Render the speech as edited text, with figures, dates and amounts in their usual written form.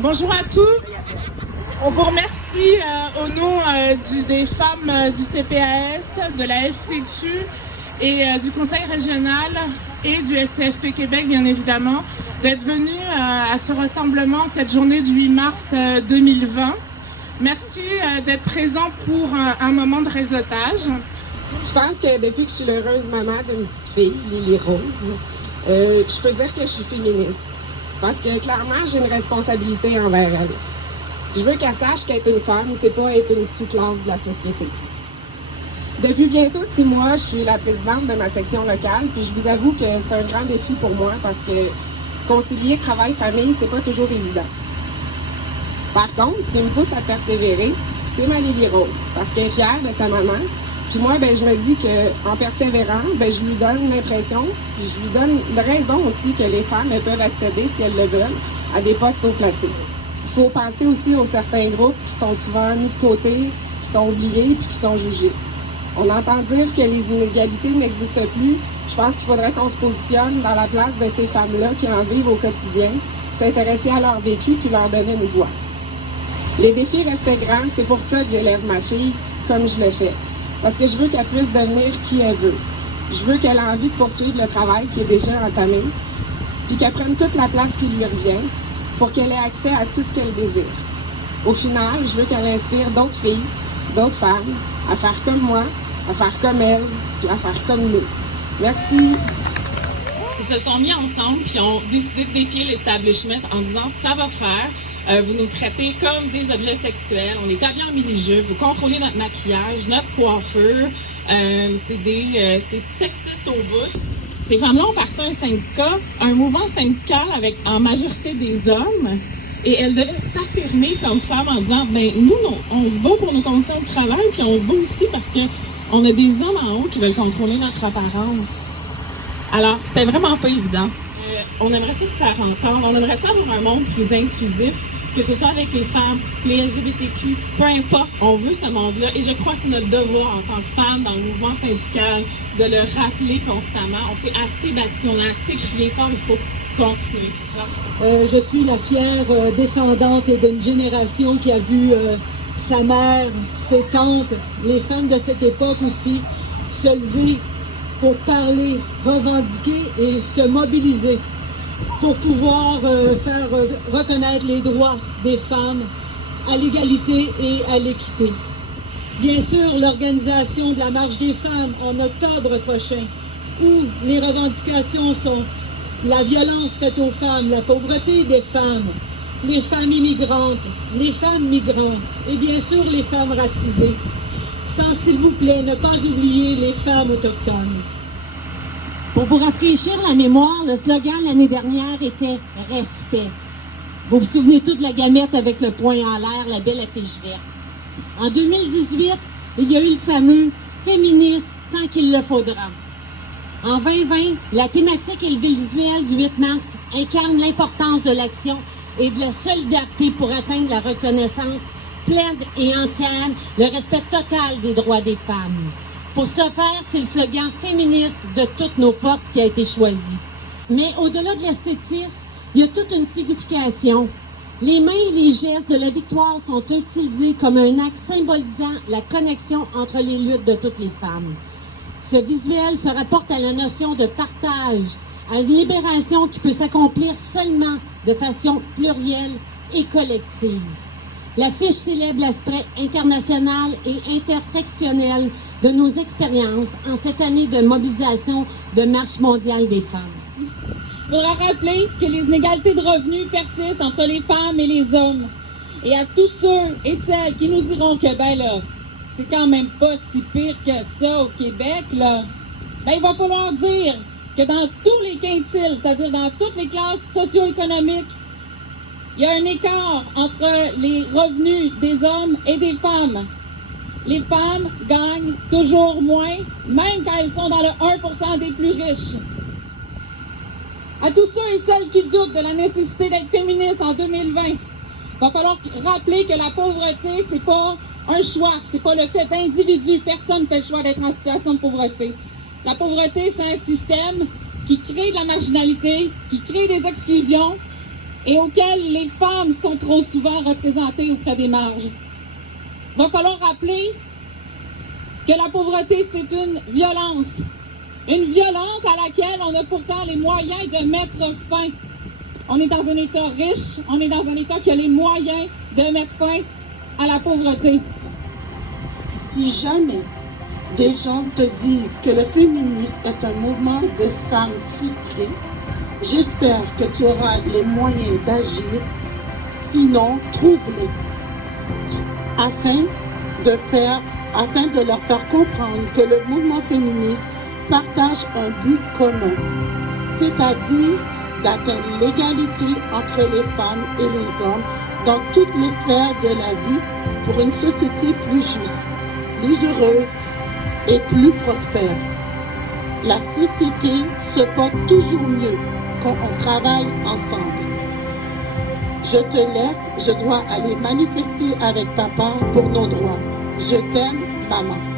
Bonjour à tous. On vous remercie au nom des femmes du CPAS, de la FTQ et du Conseil régional et du SCFP Québec, bien évidemment, d'être venus à ce rassemblement cette journée du 8 mars 2020. Merci d'être présents pour un moment de réseautage. Je pense que depuis que je suis l'heureuse maman d'une petite fille, Lily Rose, je peux dire que je suis féministe. Parce que clairement, j'ai une responsabilité envers elle. Je veux qu'elle sache qu'être une femme, c'est pas être une sous-classe de la société. Depuis bientôt 6 mois, je suis la présidente de ma section locale, puis je vous avoue que c'est un grand défi pour moi parce que concilier travail-famille, c'est pas toujours évident. Par contre, ce qui me pousse à persévérer, c'est ma Lily Rose, parce qu'elle est fière de sa maman. Puis moi, je me dis qu'en persévérant, je lui donne l'impression, puis je lui donne raison aussi que les femmes elles peuvent accéder, si elles le veulent, à des postes haut placés. Il faut penser aussi aux certains groupes qui sont souvent mis de côté, qui sont oubliés, puis qui sont jugés. On entend dire que les inégalités n'existent plus. Je pense qu'il faudrait qu'on se positionne dans la place de ces femmes-là qui en vivent au quotidien, s'intéresser à leur vécu, puis leur donner une voix. Les défis restaient grands, c'est pour ça que j'élève ma fille comme je le fais. Parce que je veux qu'elle puisse devenir qui elle veut. Je veux qu'elle ait envie de poursuivre le travail qui est déjà entamé, puis qu'elle prenne toute la place qui lui revient pour qu'elle ait accès à tout ce qu'elle désire. Au final, je veux qu'elle inspire d'autres filles, d'autres femmes, à faire comme moi, à faire comme elle, puis à faire comme nous. Merci. Ils se sont mis ensemble puis ont décidé de défier l'establishment en disant « ça va faire ». Vous nous traitez comme des objets sexuels, on est habillés en mini-jupe, vous contrôlez notre maquillage, notre coiffure, c'est sexiste au bout. Ces femmes-là ont parti un syndicat, un mouvement syndical avec en majorité des hommes, et elles devaient s'affirmer comme femmes en disant nous, on se bat pour nos conditions de travail, puis on se bat aussi parce que on a des hommes en haut qui veulent contrôler notre apparence. Alors, c'était vraiment pas évident. On aimerait ça se faire entendre, on aimerait ça avoir un monde plus inclusif, que ce soit avec les femmes, les LGBTQ, peu importe, on veut ce monde-là. Et je crois que c'est notre devoir en tant que femmes dans le mouvement syndical de le rappeler constamment. On s'est assez battu, on a assez crié fort, il faut continuer. Je suis la fière descendante d'une génération qui a vu sa mère, ses tantes, les femmes de cette époque aussi, se lever pour parler, revendiquer et se mobiliser pour pouvoir faire reconnaître les droits des femmes à l'égalité et à l'équité. Bien sûr, l'organisation de la Marche des femmes en octobre prochain, où les revendications sont la violence faite aux femmes, la pauvreté des femmes, les femmes immigrantes, les femmes migrantes et bien sûr les femmes racisées. Sans, s'il vous plaît, ne pas oublier les femmes autochtones. Pour vous rafraîchir la mémoire, le slogan l'année dernière était « Respect ». Vous vous souvenez tous de la gamette avec le poing en l'air, la belle affiche verte. En 2018, il y a eu le fameux « Féministe tant qu'il le faudra ». En 2020, la thématique et le visuel du 8 mars incarnent l'importance de l'action et de la solidarité pour atteindre la reconnaissance pleine et entière, le respect total des droits des femmes. Pour ce faire, c'est le slogan féministe de toutes nos forces qui a été choisi. Mais au-delà de l'esthétisme, il y a toute une signification. Les mains et les gestes de la victoire sont utilisés comme un acte symbolisant la connexion entre les luttes de toutes les femmes. Ce visuel se rapporte à la notion de partage, à une libération qui peut s'accomplir seulement de façon plurielle et collective. L'affiche célèbre l'aspect international et intersectionnel de nos expériences en cette année de mobilisation de Marche mondiale des femmes. Il faudra rappeler que les inégalités de revenus persistent entre les femmes et les hommes. Et à tous ceux et celles qui nous diront que, c'est quand même pas si pire que ça au Québec, il va falloir dire que dans tous les quintiles, c'est-à-dire dans toutes les classes socio-économiques, il y a un écart entre les revenus des hommes et des femmes. Les femmes gagnent toujours moins, même quand elles sont dans le 1% des plus riches. À tous ceux et celles qui doutent de la nécessité d'être féministe en 2020, il va falloir rappeler que la pauvreté, c'est pas un choix, c'est pas le fait d'individus. Personne ne fait le choix d'être en situation de pauvreté. La pauvreté, c'est un système qui crée de la marginalité, qui crée des exclusions et auxquelles les femmes sont trop souvent représentées auprès des marges. Il va falloir rappeler que la pauvreté, c'est une violence à laquelle on a pourtant les moyens de mettre fin. On est dans un État riche, on est dans un État qui a les moyens de mettre fin à la pauvreté. Si jamais des gens te disent que le féminisme est un mouvement de femmes frustrées, j'espère que tu auras les moyens d'agir, sinon trouve-les, afin de leur faire comprendre que le mouvement féministe partage un but commun, c'est-à-dire d'atteindre l'égalité entre les femmes et les hommes dans toutes les sphères de la vie pour une société plus juste, plus heureuse et plus prospère. La société se porte toujours mieux quand on travaille ensemble. Je te laisse, je dois aller manifester avec papa pour nos droits. Je t'aime, maman.